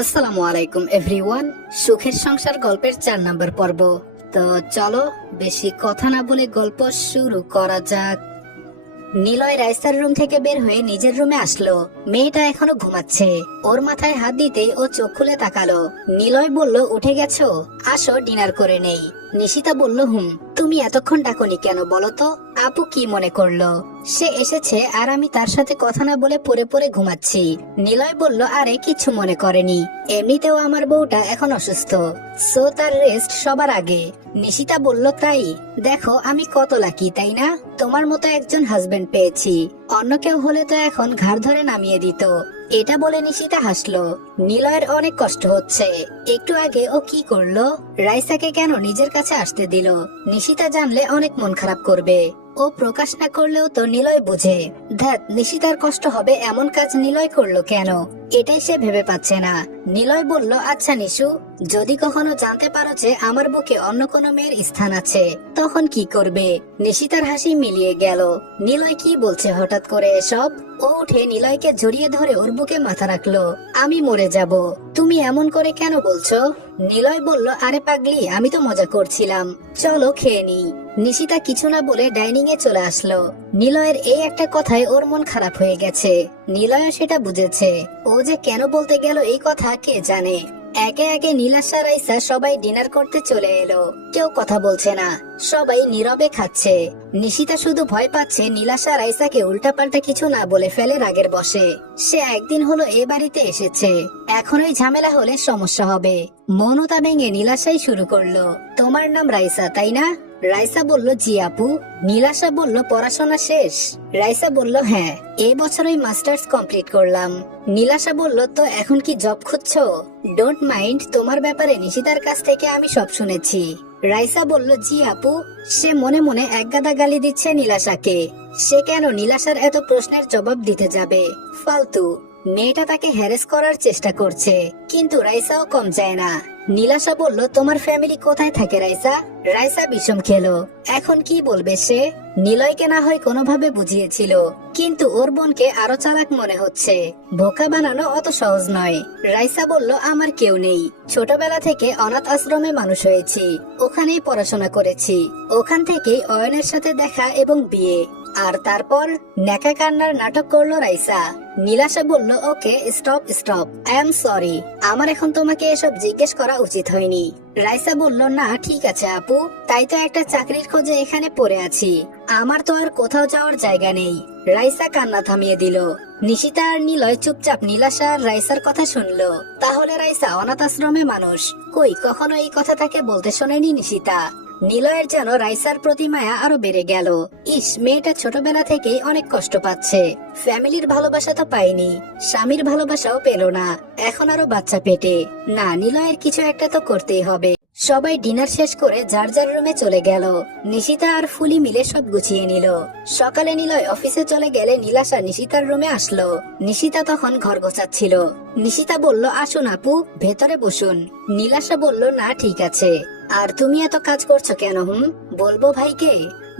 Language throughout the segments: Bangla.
আসসালামু আলাইকুম এভরিওয়ান। সুখের সংসার গল্পের 4 নম্বর পর্ব। তো চলো বেশি কথা না বলে গল্প শুরু করা যাক। নিলয় রাইসার রুম থেকে বের হয়ে নিজের রুমে আসলো। মেয়েটা এখনো ঘুমাচ্ছে। ওর মাথায় হাত দিতেই ও চোখ খুলে তাকালো। নিলয় বলল, উঠে গেছো? আসো ডিনার করে নেই। নিশিতা বলল, তুমি এতক্ষণ ডাকনি কেন বলো তো? আপু কি মনে করলো? সে এসেছে আর আমি তার সাথে কথা না বলে পড়ে পড়ে ঘুমাচ্ছি। নিলয় বলল, আরে কিছু মনে করেনি, এমনিতেও আমার বউটা এখন অসুস্থ, সো তার রেস্ট সবার আগে। নিশিতা বলল, তাই? দেখো আমি কত লাকি, তাই না? তোমার মতো একজন হাজবেন্ড পেয়েছি। অন্য কেউ হলে তো এখন ঘাড় ধরে নামিয়ে দিত। এটা বলে নিশিতা হাসলো। নিলয়ের অনেক কষ্ট হচ্ছে। একটু আগে ও কি করলো? রাইসাকে কেন নিজের কাছে আসতে দিল? নিশিতা জানলে অনেক মন খারাপ করবে। ও প্রকাশ না করলেও তো নিলয় বুঝে। ধ্যাত, নিশিতার কষ্ট হবে এমন কাজ নিলয় করলো কেন? এটাই সে ভেবে পাচ্ছে না। নিলয় বলল, আচ্ছা নিশু, যদি কখনো জানতে পারো যে আমার বুকে অন্য কোনো মেয়ের স্থান আছে, তখন কি করবে? নিশিতার হাসি মিলিয়ে গেল। নিলয় কি বলছে হঠাৎ করে এসব? ও উঠে নিলয়কে জড়িয়ে ধরে ওর বুকে মাথা রাখলো। আমি মরে যাব। তুমি এমন করে কেন বলছো? নিলয় বলল, আরে পাগলি, আমি তো মজা করছিলাম, চলো খেয়ে নি। নিশিতা কিছু না বলে ডাইনিং এ চলে আসলো। নিলয়ের এই একটা কথায় ওর মন খারাপ হয়ে গেছে। নিলয় সেটা বুঝেছে। ও যে কেন বলতে গেল এই কথা কে জানে। একে একে নীলাশা রাইসা সবাই ডিনার করতে চলে এলো। কেউ কথা বলছে না, সবাই নীরবে খাচ্ছে। নিশিতা শুধু ভয় পাচ্ছে নীলাশা রাইসাকে উল্টাপাল্টা কিছু না বলে ফেলে রাগের বশে। সে একদিন হলো এ বাড়িতে এসেছে, এখন ওই ঝামেলা হলে সমস্যা হবে। মনতা ভেঙে নীলাশাই শুরু করলো, তোমার নাম রাইসা তাই না? রাইসা বলল, জি আপু। নীলাশা বলল, পড়াশোনা শেষ? রাইসা বলল, হ্যাঁ, এই বছর ওই মাস্টার্স কমপ্লিট করলাম। নীলাশা বলল, তো এখন কি জব খুঁজছো? ডোন্ট মাইন্ড, তোমার ব্যাপারে নিশিতার কাছ থেকে আমি সব শুনেছি। রাইসা বলল, জি আপু। সে মনে মনে একগাদা গালি দিচ্ছে নীলাশাকে। সে কেন নীলাশার এত প্রশ্নের জবাব দিতে যাবে? ফালতু। মেয়েটা তাকে হ্যারেস করার চেষ্টা করছে, কিন্তু রাইসাও কম যায় না। নীলাশা বলল, তোমার ফ্যামিলি কোথায় থাকে রাইসা? রাইসা বিষম খেলো। এখন কি বলবে সে? নিলয়কে না হয় কোনোভাবে বুঝিয়েছিল, কিন্তু ওর বোনকে আরো চালাক মনে হচ্ছে। বোকা বানানো অত সহজ নয়। রাইসা বলল, আমার কেউ নেই, ছোটবেলা থেকে অনাথ আশ্রমে মানুষ হয়েছি, ওখানেই পড়াশোনা করেছি। ওখান থেকেই অয়নের সাথে দেখা এবং বিয়ে। আর তারপর নেকা কান্নার নাটক করলো রাইসা। নীলাশা বলল, okay stop stop, I am sorry, আমার এখন তোমাকে এসব জিজ্ঞেস করা উচিত হয়নি। রাইসা বলল, না ঠিক আছে আপু, তাই তো একটা চাকরির খোঁজে এখানে পড়ে আছি, আমার তো আর কোথাও যাওয়ার জায়গা নেই। রাইসা কান্না থামিয়ে দিল। নিশিতা আর নিলয় চুপচাপ নীলাশা আর রাইসার কথা শুনলো। তাহলে রাইসা অনাথ আশ্রমে মানুষ? কই, কখনো এই কথা তাকে বলতে শোনেনি নিশিতা। নিলয়ের যেন রাইসার প্রতি মায়া আরো বেড়ে গেল। ইস, মেয়েটা ছোটবেলা থেকেই অনেক কষ্ট পাচ্ছে। ফ্যামিলির ভালোবাসা তো পায়নি, স্বামীর ভালোবাসাও পেল না, এখন আরো বাচ্চা পেটে। না, নিলয়ের কিছু একটা তো করতেই হবে। সবাই ডিনার শেষ করে যার যার রুমে চলে গেল। নিশিতা আর ফুলি মিলে সব গুছিয়ে নিল। সকালে নিলয় অফিসে চলে গেলে নীলাশা নিশিতার রুমে আসলো। নিশিতা তখন ঘর গোছাচ্ছিল। নিশিতা বলল, আসুন আপু, ভেতরে বসুন। নীলাশা বলল, না ঠিক আছে। আর তুমি এত কাজ করছো কেন? বলবো ভাইকে?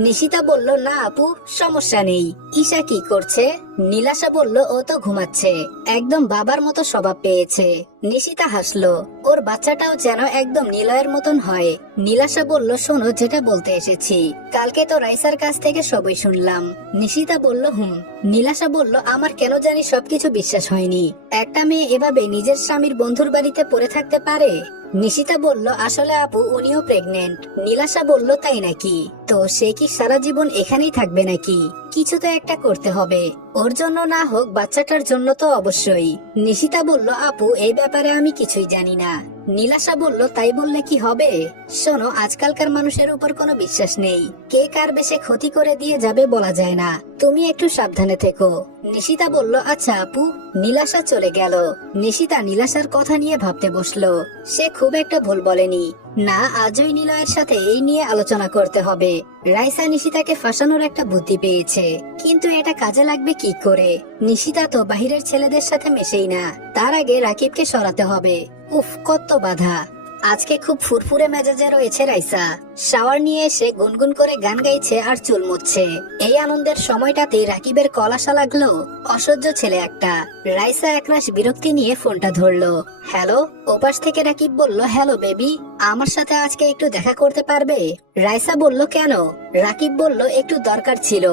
নিশিতা বলল, না আপু, সমস্যা নেই। ঈশা কি করছে? নীলাশা বলল, ও তো ঘুমাচ্ছে, একদম বাবার মতো স্বভাব পেয়েছে। নিশিতা হাসলো। ওর বাচ্চাটাও যেন একদম নিলয়ের মতন হয়। নীলাশা বলল, শোনো, যেটা বলতে এসেছি, কালকে তো রাইসার কাছ থেকে সবই শুনলাম। নিশিতা বলল, নীলাশা বলল, আমার কেন জানি সবকিছু বিশ্বাস হয়নি। একটা মেয়ে এভাবে নিজের স্বামীর বন্ধুর বাড়িতে পড়ে থাকতে পারে? নিশিতা বলল, আসলে আপু, উনিও প্রেগনেন্ট। নীলাশা বলল, তাই নাকি? তো সে কি সারা জীবন এখানেই থাকবে নাকি? কিছু তো একটা করতে হবে, ওর জন্য না হোক বাচ্চাটার জন্য তো অবশ্যই। নিশিতা বলল, আপু, এই ব্যাপারে আমি কিছুই জানি না। নীলাশা বলল, তাই বললে কি হবে? শোনো, আজকালকার মানুষের উপর কোনো বিশ্বাস নেই, কে কার বেশে ক্ষতি করে দিয়ে যাবে বলা যায় না, তুমি একটু সাবধানে থেকো। নিশিতা বলল, আচ্ছা আপু। নীলাশা চলে গেল। নিশিতা নীলাশার কথা নিয়ে ভাবতে বসলো। সে খুব একটা ভুল বলেনি। না, আজই নিলয়ের সাথে এই নিয়ে আলোচনা করতে হবে। রাইসা নিশিতাকে ফাঁসানোর একটা বুদ্ধি পেয়েছে, কিন্তু এটা কাজে লাগবে কি করে? নিশিতা তো বাহিরের ছেলেদের সাথে মেশেই না, তার আগে রাকিবকে সরাতে হবে। উফ, কত বাধা। আজকে খুব ফুরফুরে মেজাজে রয়েছে রাইসা। শাওয়ার নিয়ে এসে গুনগুন করে গান গাইছে আর চুল মুছছে। এই আনন্দের সময়টাতে রাকিবের কল আসা লাগলো। অসহ্য ছেলে একটা। রাইসা একরাশ বিরক্তি নিয়ে ফোনটা ধরলো। হ্যালো। ওপাশ থেকে রাকিব বলল, হ্যালো বেবি, আমার সাথে আজকে একটু দেখা করতে পারবে? রাইসা বলল, কেন? রাকিব বলল, একটু দরকার ছিল।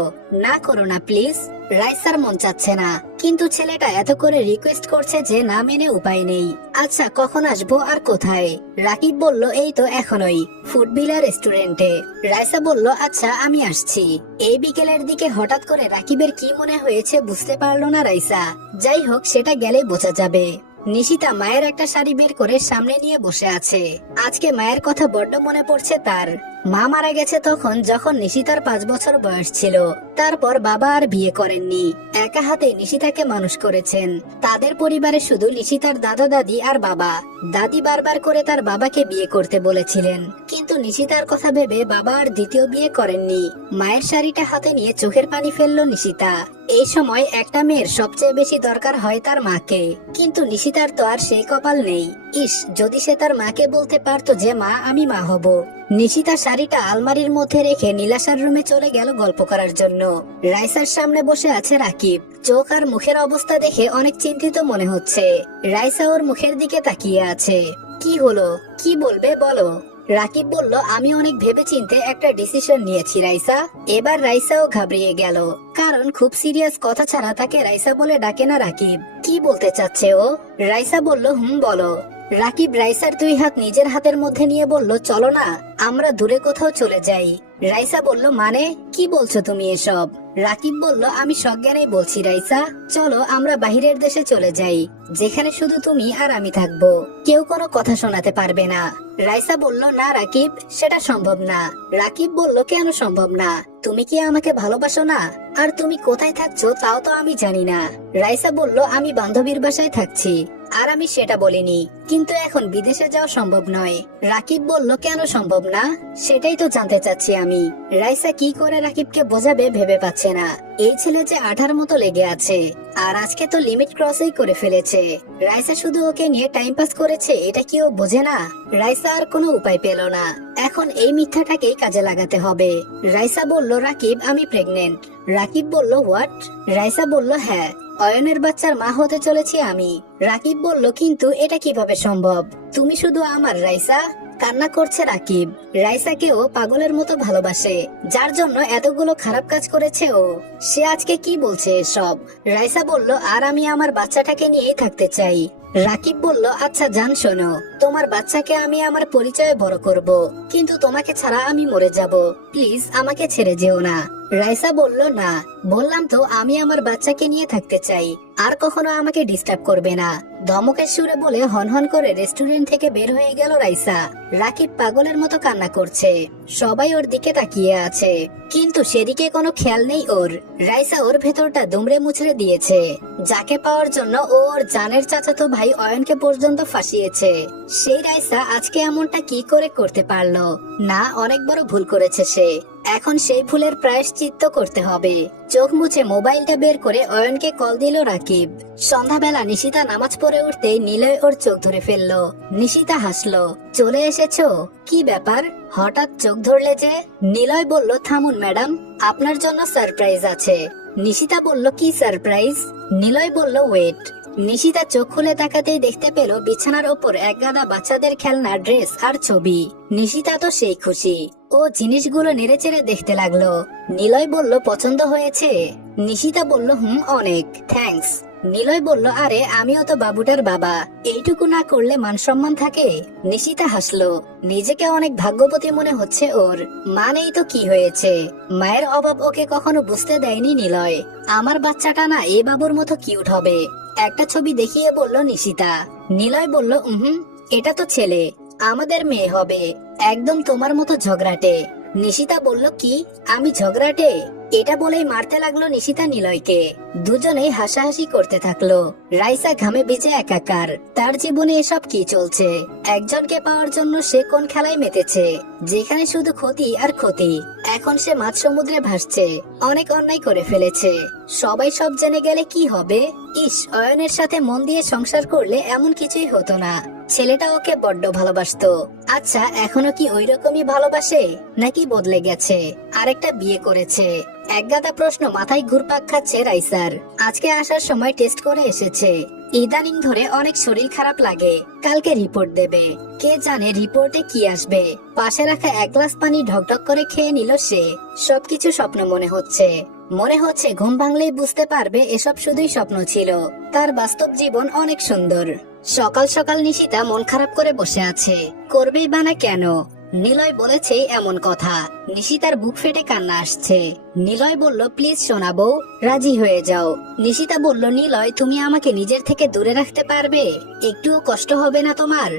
না করো না প্লিজ। রাইসার মন চাচ্ছে না, কিন্তু ছেলেটা এত করে রিকোয়েস্ট করছে যে না মেনে উপায় নেই। আচ্ছা কখন আসবো আর কোথায়? রাকিব বলল, এই তো এখনই, ফুডভিলা রেস্টুরেন্টে। রাইসা বলল, আচ্ছা আমি আসছি। এই বিকেলের দিকে হঠাৎ করে রাকিবের কি মনে হয়েছে বুঝতে পারলো না রাইসা। যাই হোক, সেটা গেলে বোঝা যাবে। নিশিতা মায়ের একটা শাড়ি বের করে সামনে নিয়ে বসে আছে। আজকে মায়ের কথা বড্ড মনে পড়ছে তার। মা মারা গেছে তখন যখন নিশিতার 5 বছর বয়স ছিল। তারপর বাবা আর বিয়ে করেননি, একা হাতে নিশিতাকে মানুষ করেছেন। তাদের পরিবারে শুধু নিশিতার দাদা দাদি আর বাবা। দাদি বারবার করে তার বাবাকে বিয়ে করতে বলেছিলেন, কিন্তু নিশিতার কথা ভেবে বাবা আর দ্বিতীয় বিয়ে করেননি। মায়ের শাড়িটা হাতে নিয়ে চোখের পানি ফেললো নিশিতা। এই সময় একটা মেয়ের সবচেয়ে বেশি দরকার হয় তার মাকে, কিন্তু নিশিতার তো আর সেই কপাল নেই। ইস, যদি সে তার মাকে বলতে পারতো যে মা, আমি মা হব। নিশিতা শাড়িটা আলমারির মধ্যে রেখে নীলাশার রুমে চলে গেল গল্প করার জন্য। রাইসার সামনে বসে আছে রাকিব। চোখ আর মুখের অবস্থা দেখে অনেক চিন্তিত মনে হচ্ছে। রাইসা ওর মুখের দিকে তাকিয়ে আছে। কি হলো, কি বলবে বলো? রাকিব বলল, আমি অনেক ভেবেচিন্তে একটা ডিসিশন নিয়েছি রাইসা। এবার রাইসাও ঘাবড়িয়ে গেল, কারণ খুব সিরিয়াস কথা ছাড়া তাকে রাইসা বলে ডাকে না রাকিব। কি বলতে চাচ্ছে ও? রাইসা বলল, বলো। রাকিব রাইসার 2 হাত নিজের হাতের মধ্যে নিয়ে বলল, চলো না আমরা দূরে কোথাও চলে যাই। রাইসা বলল, মানে কি বলছো তুমি এসব? রাকিব বলল, আমি সজ্ঞানেই বলছি রাইসা, চলো আমরা বাহিরের দেশে চলে যাই, যেখানে শুধু তুমি আর আমি থাকবো, কেউ কোনো কথা শোনাতে পারবে না। রাইসা বলল, না রাকিব, সেটা সম্ভব না। রাকিব বলল, কেন সম্ভব না? তুমি কি আমাকে ভালোবাসো না? আর তুমি কোথায় থাকছো তাও তো আমি জানি না। রাইসা বলল, আমি বান্ধবীর বাসায় থাকছি, আর আমি সেটা বলিনি, কিন্তু এখন বিদেশে যাওয়া সম্ভব নয়। রাকিব বলল, কেন সম্ভব না? সেটাই তো জানতে চাচ্ছি আমি। রাইসা কি করে রাকিবকে বোঝাবে ভেবে পাচ্ছে না। এই ছেলে যে আঠার মতো লেগে আছে, আর আজকে তো লিমিট ক্রসই করে ফেলেছে। রাইসা শুধু ওকে নিয়ে টাইম পাস করেছে, এটা কি ও বোঝে না? রাইসা আর কোনো উপায় পেল না, এখন এই মিথ্যাটাকেই কাজে লাগাতে হবে। রাইসা বলল, রাকিব আমি প্রেগনেন্ট। রাকিব বলল, হোয়াট? রাইসা বলল, হ্যাঁ, অয়নের বাচ্চার মা হতে চলেছি আমি। রাকিব বলল, কিন্তু এটা কিভাবে সম্ভব? তুমি শুধু আমার রাইসা। কান্না করছে রাকিব। রাইসাকেও পাগলের মতো ভালোবাসে, যার জন্য এতগুলো খারাপ কাজ করেছে ও। সে আজকে কি বলছে এসব? রাইসা বলল, আর আমি আমার বাচ্চাটাকে নিয়েই থাকতে চাই। রাকিব বলল, আচ্ছা জান, শোনো, তোমার বাচ্চাকে আমি আমার পরিচয়ে বড় করব, কিন্তু তোমাকে ছাড়া আমি মরে যাব, প্লিজ আমাকে ছেড়ে যেও না। রাইসা বলল, না, বললাম তো আমি আমার বাচ্চাকে নিয়ে থাকতে চাই, আর কখনো আমাকে ডিস্টার্ব করবে না। ধমকের সুরে বলে হনহন করে রেস্টুরেন্ট থেকে বের হয়ে গেল রাইসা। রাকিব পাগলের মতো কান্না করছে, সবাই ওর দিকে তাকিয়ে আছে, কিন্তু সেদিকে কোনো খেয়াল নেই ওর। রাইসা ওর ভেতরটা দুমড়ে মুচড়ে দিয়েছে, যাকে পাওয়ার জন্য ও ওর জানের চাচাতো ভাই অয়নকে পর্যন্ত ফাঁসিয়েছে। সেই রাইসা আজকে এমনটা কি করে করতে পারলো? না, অনেক বড় ভুল করেছে সে। এখন সেই ভুলের প্রায়শ্চিত্ত করতে হবে। চোখ মুছে মোবাইলটা বের করে অয়নকে কল দিল রাকিব। সন্ধ্যাবেলা নিশিতা নামাজ পড়ে উঠতেই নিলয় ওর চোখ ধরে ফেললো। নিশিতা হাসলো, চলে এসেছো? কি ব্যাপার, হঠাৎ চোখ ধরলে যে? নিলয় বলল, থামুন ম্যাডাম, আপনার জন্য সারপ্রাইজ আছে। নিশিতা বলল, কি সারপ্রাইজ? নিলয় বলল, ওয়েট। নিশিতা চোখ খুলে তাকাতেই দেখতে পেল বিছানার ওপর এক গাদা বাচ্চাদের খেলনা, ড্রেস আর ছবি। নিশিতা তো সেই খুশি, ও জিনিসগুলো নেড়েচেড়ে দেখতে লাগলো। নিলয় বলল, পছন্দ হয়েছে? নিশিতা বলল, অনেক, থ্যাঙ্কস। নিলয় বলল, আরে আমিও তো বাবুটার বাবা, এইটুকু না করলে মান সম্মান থাকে? নিশিতা হাসলো, নিজেকে অনেক ভাগ্যবতী মনে হচ্ছে ওর। মা নেই তো কি হয়েছে, মায়ের অভাব ওকে কখনো বুঝতে দেয়নি নিলয়। আমার বাচ্চাটা না এই বাবুর মতো কিউট হবে। একটা ছবি দেখিয়ে বলল নিশিতা। নিলয় বলল, এটা তো ছেলে, আমাদের মেয়ে হবে, একদম তোমার মতো ঝগড়াটে। নিশিতা বলল, কি আমি ঝগড়াটে? এটা বলেই মারতে লাগলো নিশিতা নিলয়কে। দুজনেই হাসাহাসি করতে থাকলো। রাইসা ঘামে ভিজে একাকার, তার জীবনে এসব কি চলছে? একজনকে পাওয়ার জন্য সে কোন খেলায় মেতেছে, যেখানে শুধু ক্ষতি আর ক্ষতি। এখন সে মাঝ সমুদ্রে ভাসছে, অনেক অন্যায় করে ফেলেছে, সবাই সব জেনে গেলে কি হবে? ইস, অয়নের সাথে মন দিয়ে সংসার করলে এমন কিছুই হতো না। ছেলেটা ওকে বড্ড ভালোবাসতো। আচ্ছা, এখনো কি ওই রকমই ভালোবাসে নাকি বদলে গেছে, আরেকটা বিয়ে করেছে? একগাদা প্রশ্ন মাথায় ঘুরপাক খাচ্ছে রাইসার। আজকে আসার সময় টেস্ট করে এসেছে। ইদানিং ধরে অনেক শরীর খারাপ লাগে। কালকে রিপোর্ট দেবে। কে জানে রিপোর্টে কি আসবে। পাশে রাখা এক গ্লাস পানি ঢকঢক করে খেয়ে নিল সে। সবকিছু স্বপ্ন মনে হচ্ছে। ঘুম ভাঙলেই বুঝতে পারবে এসব শুধুই স্বপ্ন ছিল। তার বাস্তব জীবন অনেক সুন্দর। সকাল সকাল নিশিতা মন খারাপ করে বসে আছে। করবেই বা না কেন? নিলয় বলেছে এমন কথা। নিশিতার বুক ফেটে কান্না আসছে। নিলয় বলল, প্লিজ শোনাবো, রাজি হয়ে যাও। নিশিতা বলল, নিলয় তুমি আমাকে নিজের থেকে দূরে রাখতে পারবে? একটুও কষ্ট হবে না তোমার?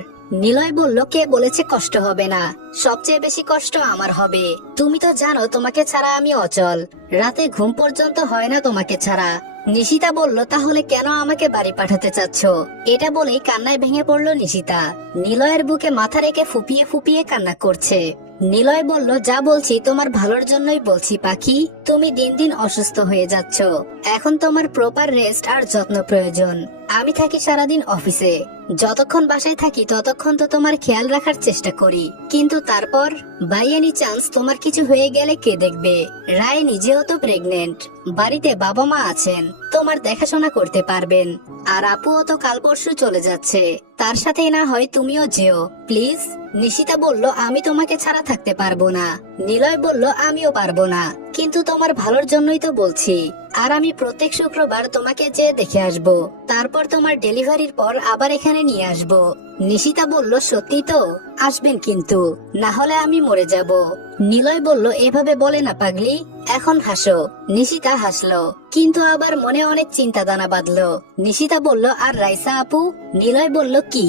নিলয় বলল, কে বলেছে কষ্ট হবে না? সবচেয়ে বেশি কষ্ট আমার হবে। তুমি তো জানো তোমাকে ছাড়া আমি অচল। রাতে ঘুম পর্যন্ত হয় না তোমাকে ছাড়া। নিশিতা বলল, তাহলে কেন আমাকে বাড়ি পাঠাতে চাচ্ছ? এটা বলেই কান্নায় ভেঙে পড়ল নিশিতা। নিলয়ের বুকে মাথা রেখে ফুপিয়ে ফুপিয়ে কান্না করছে। নিলয় বলল, যা বলছি তোমার ভালোর জন্যই বলছি পাখি। তুমি দিন দিন অসুস্থ হয়ে যাচ্ছ। এখন তোমার প্রপার রেস্ট আর যত্ন প্রয়োজন। আমি থাকি সারাদিন অফিসে। যতক্ষণ বাসায় থাকি ততক্ষণ তো তোমার খেয়াল রাখার চেষ্টা করি, কিন্তু তারপর বাই এনি চান্স তোমার কিছু হয়ে গেলে কে দেখবে? রায় নিজেও তো প্রেগনেন্ট। বাড়িতে বাবা মা আছেন, তোমার দেখাশোনা করতে পারবেন। আর আপুও তো কাল পরশু চলে যাচ্ছে, তার সাথে না হয় তুমিও যেও প্লিজ। নিশিতা বলল, আমি তোমাকে ছাড়া থাকতে পারবো না। নিলয় বলল, আমিও পারবো না, কিন্তু তোমার ভালোর জন্যই তো বলছি। আর আমি প্রত্যেক শুক্রবার তোমাকে যেয়ে দেখে আসবো। তারপর তোমার ডেলিভারির পর আবার এখানে নিয়ে আসবো। নিশিতা বলল, সত্যি তো? আসবেন কিন্তু, না হলে আমি মরে যাব। নিলয় বলল, এভাবে বলে না পাগলি, এখন হাসো। নিশিতা হাসলো, কিন্তু আবার মনে অনেক চিন্তা দানা বাঁধলো। নিশিতা বলল, আর রাইসা আপু? নিলয় বলল, কি?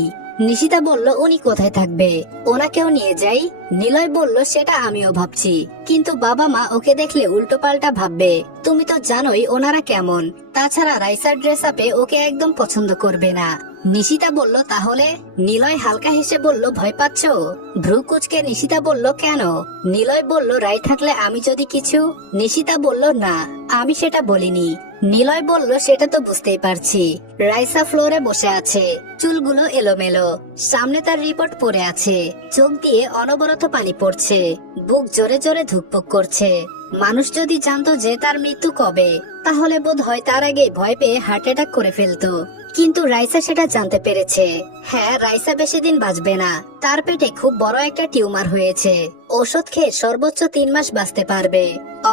নিশিতা বলল, উনি কোথায় থাকবে? ওনাকেও নিয়ে যাই। নিলয় বলল, সেটা আমিও ভাবছি, কিন্তু বাবা মা ওকে দেখলে উল্টো পাল্টা ভাববে। তুমি তো জানোই ওনারা কেমন। তাছাড়া রাইসার ড্রেস আপে ওকে একদম পছন্দ করবে না। নিশিতা বলল, তাহলে? নিলয় হালকা হেসে বলল, ভয় পাচ্ছ? ভ্রু কুচকে নিশিতা বলল, কেন? নিলয় বলল, রায় থাকলে আমি যদি কিছু। নিশিতা বলল, না, আমি সেটা বলিনি। নিলয় বলল, সেটা তো বুঝতেই পারছি। রাইসা ফ্লোরে বসে আছে, চুলগুলো এলোমেলো। সামনে তার রিপোর্ট পড়ে আছে। চোখ দিয়ে অনবরত পানি পড়ছে। বুক জোরে জোরে ধুকপুক করছে। মানুষ যদি জানতো যে তার মৃত্যু কবে, তাহলে বোধ হয় তার আগে ভয় পেয়ে হার্ট অ্যাটাক করে ফেলতো। কিন্তু রাইসা সেটা জানতে পেরেছে। হ্যাঁ, রাইসা বেশি দিন বাঁচবে না। তার পেটে খুব বড় একটা টিউমার হয়েছে। ওষুধ খেয়ে সর্বোচ্চ 3 মাস বাঁচতে পারবে।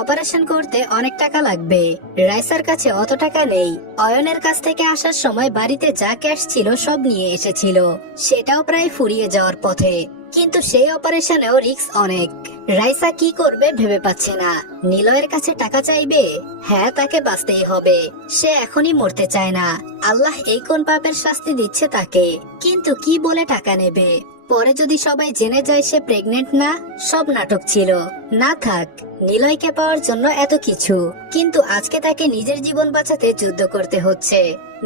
অপারেশন করতে অনেক টাকা লাগবে। রাইসার কাছে অত টাকা নেই। অয়নের কাছ থেকে আসার সময় বাড়িতে যা ক্যাশ ছিল সব নিয়ে এসেছিল, সেটাও প্রায় ফুরিয়ে যাওয়ার পথে। কিন্তু সেই অপারেশনেও রিস্ক অনেক। রাইসা কি করবে ভেবে পাচ্ছে না। নিলয়ের কাছে টাকা চাইবে? হ্যাঁ, তাকে বাঁচতেই হবে। সে এখনই মরতে চায় না। আল্লাহ এই কোন পাপের শাস্তি দিচ্ছে তাকে। কিন্তু কি বলে টাকা নেবে? পরে যদি সবাই জেনে যায় সে প্রেগনেন্ট না? সব নাটক ছিল। না থাক, নিলয়কে পাওয়ার জন্য এত কিছু, কিন্তু আজকে তাকে নিজের জীবন বাঁচাতে যুদ্ধ করতে হচ্ছে।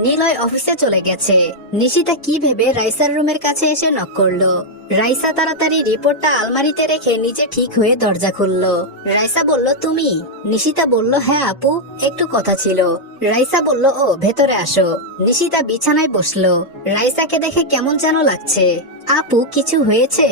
নিলয় অফিসে চলে গেছে। নিশিতা কি ভেবে রাইসার রুমের কাছে এসে নক করলো। রাইসা তাড়াতাড়ি রিপোর্টটা আলমারিতে রেখে নিজে ঠিক হয়ে দরজা খুললো। রাইসা বলল, তুমি? নিশিতা বলল, হ্যাঁ আপু, একটু কথা ছিল। রাইসা বলল, ও ভেতরে আসো। নিশিতা বিছানায় বসলো। রাইসাকে দেখে কেমন যেন লাগছে। আপু, কিছু হয়েছে?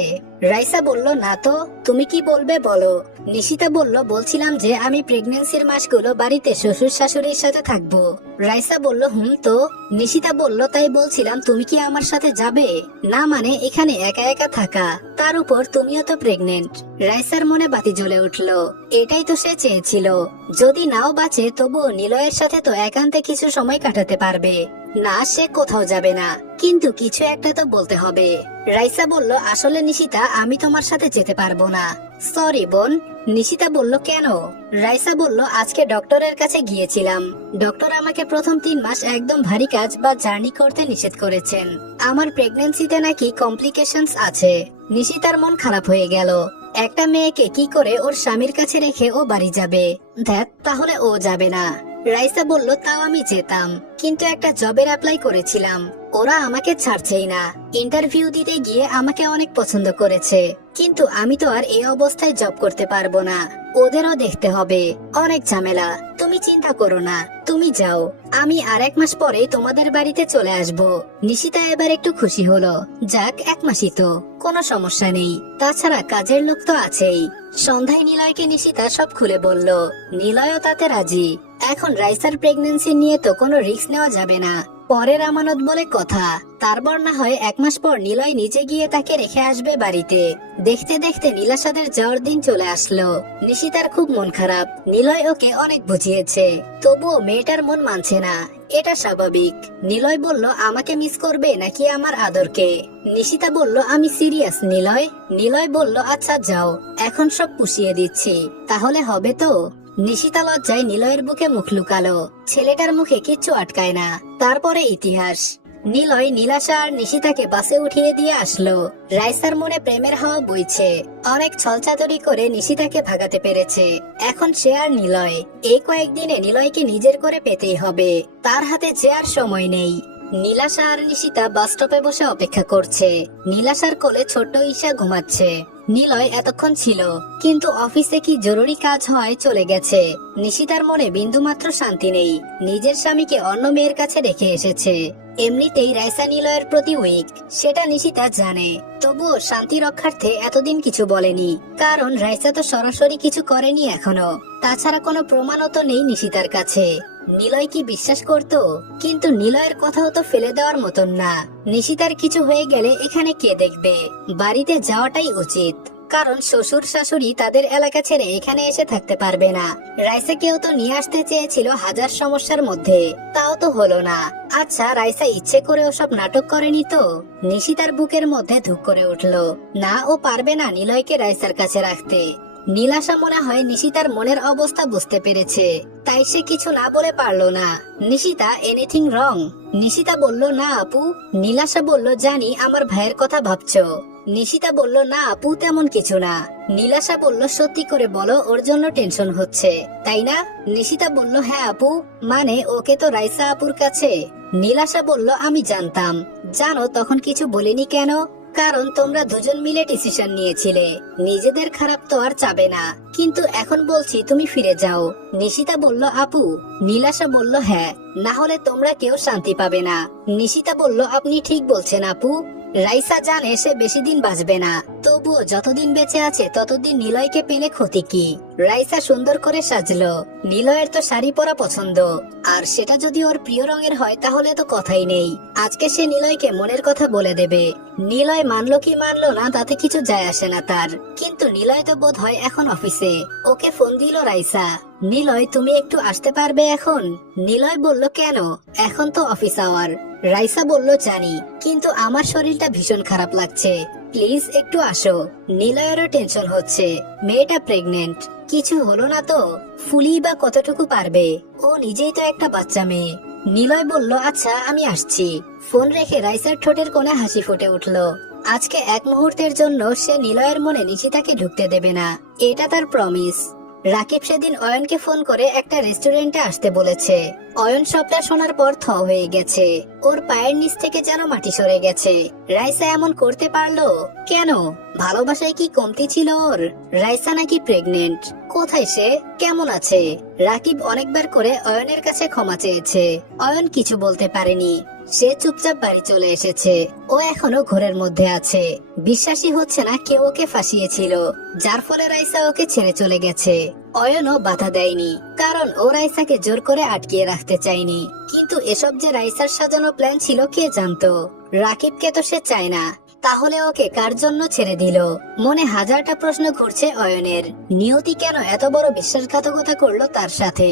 রাইসা বলল, না তো, তুমি কি বলবে বলো। নিশিতা বলল, বলছিলাম যে আমি প্রেগন্যান্সির মাসগুলো বাড়িতে শ্বশুর শাশুড়ির সাথে থাকবো। রাইসা বলল, হুম তো। নিশিতা বলল, তাই বলছিলাম তুমি কি আমার সাথে যাবে? না মানে এখানে একা একা থাকা, তার উপর তুমিও তো প্রেগনেন্ট। রাইসার মনে বাতি জ্বলে উঠলো। এটাই তো সে চেয়েছিল। যদি নাও বাঁচে তবুও নিলয়ের সাথে তো একান্তে কিছু সময় কাটাতে পারবে। না, সে কোথাও যাবে না, কিন্তু কিছু একটা তো বলতে হবে। রাইসা বলল, আসলে নিশিতা, আমি তোমার সাথে যেতে পারবো না। সরি বোন। নিশিতা বলল, কেন? রাইসা বলল, আজকে ডক্টরের কাছে গিয়েছিলাম। ডক্টর আমাকে প্রথম 3 মাস একদম ভারী কাজ বা জার্নি করতে নিষেধ করেছেন। আমার প্রেগন্যান্সিতে নাকি কমপ্লিকেশনস আছে। নিশিতার মন খারাপ হয়ে গেল। একটা মেয়েকে কি করে ওর স্বামীর কাছে রেখে ও বাড়ি যাবে? ধ্যাত, তাহলে ও যাবে না। রাইসা বলল, তাও আমি যেতাম, কিন্তু একটা জবের অ্যাপ্লাই করেছিলাম, ওরা আমাকে ছাড়ছেই না। ইন্টারভিউ দিতে গিয়ে আমাকে অনেক পছন্দ করেছে, কিন্তু আমি তো আর এই অবস্থায় জব করতে পারবো না, ওদেরও দেখতে হবে, অনেক ঝামেলা। তুমি চিন্তা করো না, তুমি যাও, আমি আর 1 মাস পরে তোমাদের বাড়িতে চলে আসব। নিশিতা এবার একটু খুশি হলো, যাক 1 মাসই তো, কোনো সমস্যা নেই, তাছাড়া কাজের লোক তো আছেই। সন্ধ্যায় নিলয়কে নিশিতা সব খুলে বলল, নিলয়ও তাতে রাজি। এখন রাইসার প্রেগন্যান্সি নিয়ে তো কোনো রিস্ক নেওয়া যাবে না, পরের আমানত বলে কথা। তারপর না হয় 1 মাস পর নিলয় নিজে গিয়ে তাকে রেখে আসবে বাড়িতে। দেখতে দেখতে নীলাশাদের যাওয়ার দিন চলে আসলো। নিশিতার খুব মন খারাপ, নিলয় ওকে অনেক বুঝিয়েছে, তবুও মেয়েটার মন মানছে না। এটা স্বাভাবিক। নিলয় বলল, আমাকে মিস করবে নাকি আমার আদরকে? নিশিতা বলল, আমি সিরিয়াস নিলয়। নিলয় বলল, আচ্ছা যাও, এখন সব পুষিয়ে দিচ্ছি, তাহলে হবে তো? নিশিতা লজ্জায় নিলয়ের বুকে মুখ লুকালো, ছেলেটার মুখে কিচ্ছু আটকায় না। তারপরে ইতিহাস। নিলয় নীলাশা আর নিশিতাকে বাসে উঠিয়ে দিয়ে আসলো। রাইসার মনে প্রেমের হাওয়া বইছে, অনেক ছলচাতুরি করে নিশিতাকে ভাগাতে পেরেছে। এখন সে আর নিলয়, এই কয়েকদিনে নিলয়কে নিজের করে পেতেই হবে, তার হাতে যে আর সময় নেই। নীলাশা আর নিশিতা বাস স্টপে বসে অপেক্ষা করছে। নীলাশার কোলে ছোট্ট ঈশা ঘুমাচ্ছে। নিলয় এতক্ষণ ছিল, কিন্তু অফিসে কি জরুরি কাজ হয় চলে গেছে। নিশিতার মনে বিন্দুমাত্র শান্তি নেই, নিজের স্বামীকে অন্য মেয়ের কাছে রেখে এসেছে। এমনিতেই রাইসা নিলয়ের প্রতি উইক, সেটা নিশিতা জানে, তবুও শান্তি রক্ষার্থে এতদিন কিছু বলেনি, কারণ রাইসা তো সরাসরি কিছু করেনি এখনো। তাছাড়া কোনো প্রমাণও তো নেই নিশিতার কাছে। নিলয় কি বিশ্বাস করতো? কিন্তু নিলয়ের কথাও তো ফেলে দেওয়ার মতন না। নিশিতার কিছু হয়ে গেলে এখানে কে দেখবে? বাড়িতে যাওয়াটাই উচিত, কারণ শ্বশুর শাশুড়ি তাদের এলাকা ছেড়ে এখানে এসে থাকতে পারবে না। রাইসাকেও তো নিয়ে আসতে চেয়েছিল হাজার সমস্যার মধ্যে, তাও তো হলো না। আচ্ছা, রাইসা ইচ্ছে করে ওসব নাটক করেনি তো? নিশিতার বুকের মধ্যে ধুক করে উঠলো, না, ও পারবে না নিলয়কে রাইসার কাছে রাখতে। নীলাশা মনে হয় নিশিতার মনের অবস্থা বুঝতে পেরেছে, তাই সে কিছু না বলে পারলো না। Nishita, anything wrong? নিশিতা বলল, না আপু। নীলাশা বলল, জানি আমার ভাইয়ের কথা ভাবছো। নিশিতা বলল, না আপু, তেমন কিছু না। নীলাশা বলল, সত্যি করে বলো, ওর জন্য টেনশন হচ্ছে, তাই না? নিশিতা বলল, হ্যাঁ আপু, মানে ওকে তো রাইসা আপুর কাছে। নীলাশা বলল, আমি জানতাম। জানো তখন কিছু বলিনি কেন? কারণ তোমরা দুজন মিলে ডিসিশন নিয়েছিলে, নিজেদের খারাপ তো আর চাবে না, কিন্তু এখন বলছি তুমি ফিরে যাও। নিশিতা বলল, আপু। নীলাশা বলল, হ্যাঁ, না হলে তোমরা কেউ শান্তি পাবে না। নিশিতা বলল, আপনি ঠিক বলছেন আপু। রাইসা জানে সে বেশি দিন বাঁচবে না, তবুও যতদিন বেঁচে আছে ততদিন নিলয়কে পেলে ক্ষতি কি? রাইসা সুন্দর করে সাজলো। নিলয়ের তো শাড়ি পরা পছন্দ, আর সেটা যদি ওর প্রিয় রঙের হয় তাহলে তো কথাই নেই। আজকে সে নিলয়কে মনের কথা বলে দেবে। নিলয় মানলো কি মানলো না তাতে কিছু যায় আসে না তার, কিন্তু নিলয় তো বোধ হয় এখন অফিসে। ওকে ফোন দিল রাইসা, নিলয় তুমি একটু আসতে পারবে এখন? নিলয় বলল, কেন? এখন তো অফিস আওয়ার। রাইসা বলল, জানি, কিন্তু আমার শরীরটা ভীষণ খারাপ লাগছে, প্লিজ একটু আসো। নিলয়েরও টেনশন হচ্ছে, মেয়েটা প্রেগনেন্ট, কিছু হলো না তো? ফুলি বা কতটুকু পারবে? ও নিজেই তো একটা বাচ্চা মেয়ে। নিলয় বলল, আচ্ছা আমি আসছি। ফোন রেখে রাইসার ঠোঁটের কোণে হাসি ফুটে উঠলো। আজকে এক মুহূর্তের জন্য সে নিলয়ের মনে নিশিতাকে ঢুকতে দেবে না, এটা তার প্রমিস। রাকিব সেদিন অয়নকে ফোন করে একটা রেস্টুরেন্টে আসতে বলেছে। অয়ন সবটা শোনার পর থ হয়ে গেছে, ওর পায়ের নিচ থেকে যেন মাটি সরে গেছে। রাইসা এমন করতে পারলো কেন? ভালোবাসায় কি কমতি ছিল ওর? রাইসা নাকি প্রেগনেন্ট? কোথায় সে? কেমন আছে? রাকিব অনেকবার করে অয়নের কাছে ক্ষমা চেয়েছে, অয়ন কিছু বলতে পারেনি। সে চুপচাপ বাড়ি চলে এসেছে, ও এখনো ঘরের মধ্যে আছে। বিশ্বাসই হচ্ছে না কেউ ওকে ফাঁসিয়েছিল, যার ফলে রাইসা ওকে ছেড়ে চলে গেছে। অয়নও বাধা দেয়নি, কারণ ও রাইসাকে জোর করে আটকিয়ে রাখতে চায়নি। কিন্তু এসব যে রাইসার সাজানো প্ল্যান ছিল কে জানতো? রাকিবকে তো সে চায় না, তাহলে ওকে কার জন্য ছেড়ে দিল? মনে হাজারটা প্রশ্ন ঘুরছে অয়নের। নিয়তি কেন এত বড় বিশ্বাসঘাতকতা করলো তার সাথে?